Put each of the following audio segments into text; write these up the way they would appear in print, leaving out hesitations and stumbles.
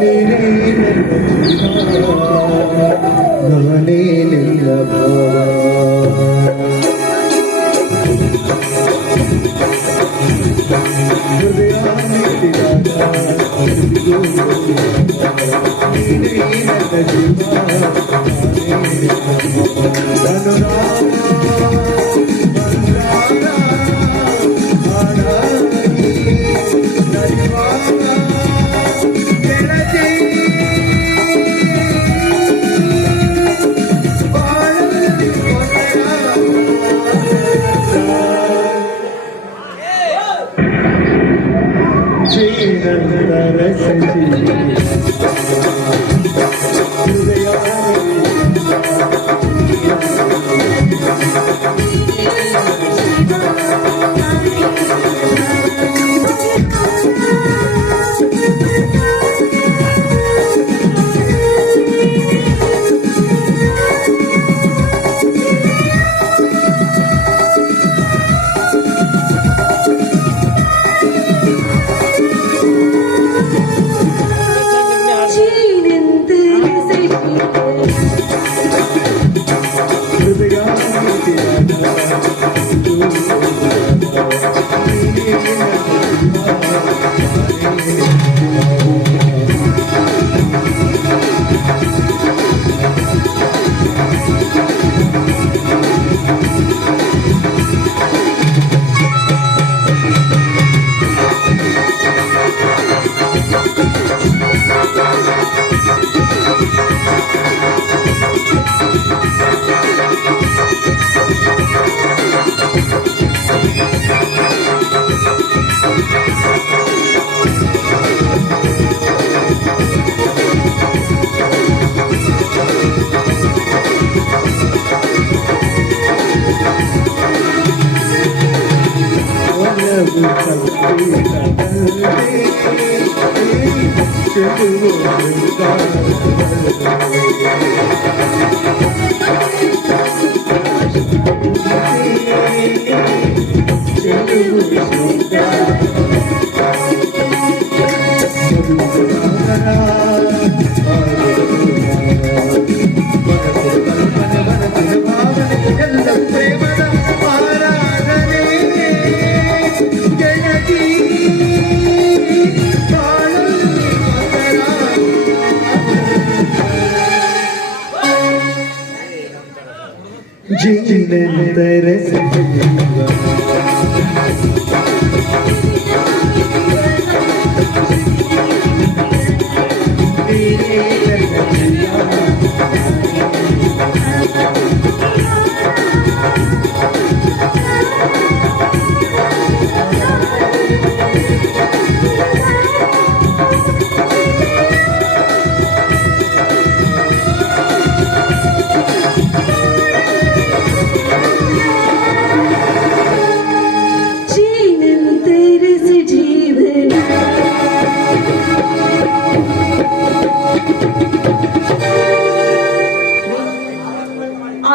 ನೀನೇ ನನ್ನ ಜೀವ ನಾನೇ ನಿನ್ನ ಭಾವ ಹೃದಯ ಮೆಟ್ಟಿದಾಗ ನೀನೇ ನನ್ನ ಜೀವ ನಾನೇ ನಿನ್ನ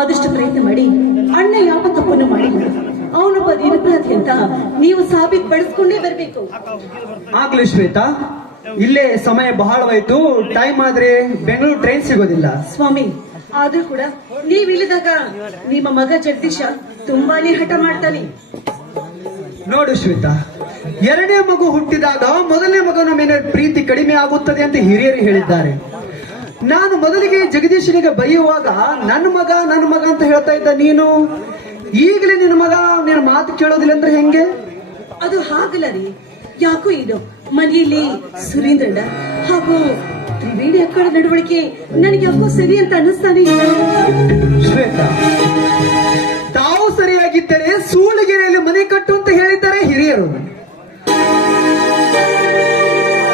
ಆದಷ್ಟು ಪ್ರಯತ್ನ ಮಾಡಿ ಅಣ್ಣ ಯಾವ ತಪ್ಪನ್ನು ಮಾಡಿಲ್ಲ, ಅವನೊಬ್ಬ ನಿರಪರಾಧಿ ಅಂತ ನೀವು ಸಾಬೀತುಪಡಿಸಿಕೊಂಡೇ ಬರಬೇಕು. ಆಗ್ಲಿ ಶ್ವೇತಾ, ಇಲ್ಲೇ ಸಮಯ ಬಹಳವಾಯ್ತು, ಟೈಮ್ ಆದ್ರೆ ಬೆಂಗಳೂರು ಟ್ರೈನ್ ಸಿಗೋದಿಲ್ಲ. ಸ್ವಾಮಿ, ಆದ್ರೂ ಕೂಡ ನೀವಿಲ್ಲದಾಗ ನಿಮ್ಮ ಮಗ ಜಗದೀಶ ತುಂಬಾನೇ ಹಠ ಮಾಡ್ತಾನೆ. ನೋಡು ಶ್ವೇತಾ, ಎರಡನೇ ಮಗು ಹುಟ್ಟಿದಾಗ ಮೊದಲನೇ ಮಗನ ಮೇಲೆ ಪ್ರೀತಿ ಕಡಿಮೆ ಆಗುತ್ತದೆ ಅಂತ ಹಿರಿಯರು ಹೇಳಿದ್ದಾರೆ. ನಾನು ಮೊದಲಿಗೆ ಜಗದೀಶನಿಗೆ ಬೈಯುವಾಗ ನನ್ನ ಮಗ ಅಂತ ಹೇಳ್ತಾ ಇದ್ದ ನೀನು, ಈಗಲೇ ನಿನ್ನ ಮಗ ನಿನ್ನ ಮಾತು ಕೇಳೋದಿಲ್ಲ ಅಂದ್ರೆ ಹೆಂಗೆ? ಅದು ಹಾಗಲ್ಲ ರೀ, ಯಾಕೋ ಇದು ಮನೆಯಲ್ಲಿ ಸುರೇಂದ್ರಣ್ಣ ಹಾಗೂ ತ್ರಿವೇಣಿ ಅಕ್ಕಳ ನಡವಳಿಕೆ ನನಗೆ ಯಾಕೋ ಸರಿ ಅಂತ ಅನ್ನಿಸ್ತಾನೆ. ಶ್ವೇತಾ, ತಾವು ಸರಿಯಾಗಿದ್ದರೆ ಸೂಳಿಗೆರೆಯಲ್ಲಿ ಮನೆ ಕಟ್ಟು ಅಂತ ಹೇಳಿದ್ದಾರೆ ಹಿರಿಯರು.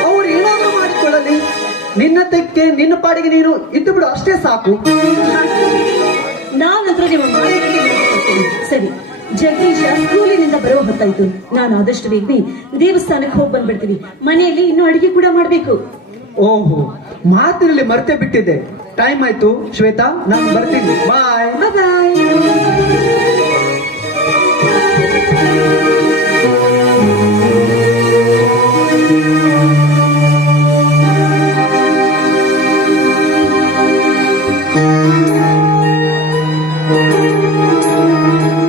ಅವ್ರು ಏನಾದ್ರೂ ಮಾಡಿಕೊಳ್ಳಲಿ, ನಿನ್ನ ತೆಕ್ಕೆ ನಿನ್ನ ಪಾಡಿಗೆ ನೀನು ಇದ್ದು ಬಿಡು, ಅಷ್ಟೇ ಸಾಕು. ನಾನಂತ್ರ ನಿಮ್ಮ ಸರಿ. ಜಗದೀಶ ಸ್ಕೂಲಿನಿಂದ ಬರೋ ಹೊತ್ತಾಯ್ತು, ನಾನು ಆದಷ್ಟು ಬೇಗ ದೇವಸ್ಥಾನಕ್ಕೆ ಹೋಗಿ ಬಂದ್ಬಿಡ್ತೀನಿ. ಮನೆಯಲ್ಲಿ ಇನ್ನು ಅಡಿಗೆ ಕೂಡ ಮಾಡ್ಬೇಕು. ಓಹೋ, ಮಾತಿನಲ್ಲಿ ಮರ್ತೆ ಬಿಟ್ಟಿದ್ದೆ. ಟೈಮ್ ಆಯ್ತು ಶ್ವೇತಾ, ನಾನು ಬರ್ತೀನಿ. ಬಾಯ್ ಬಾಯ್.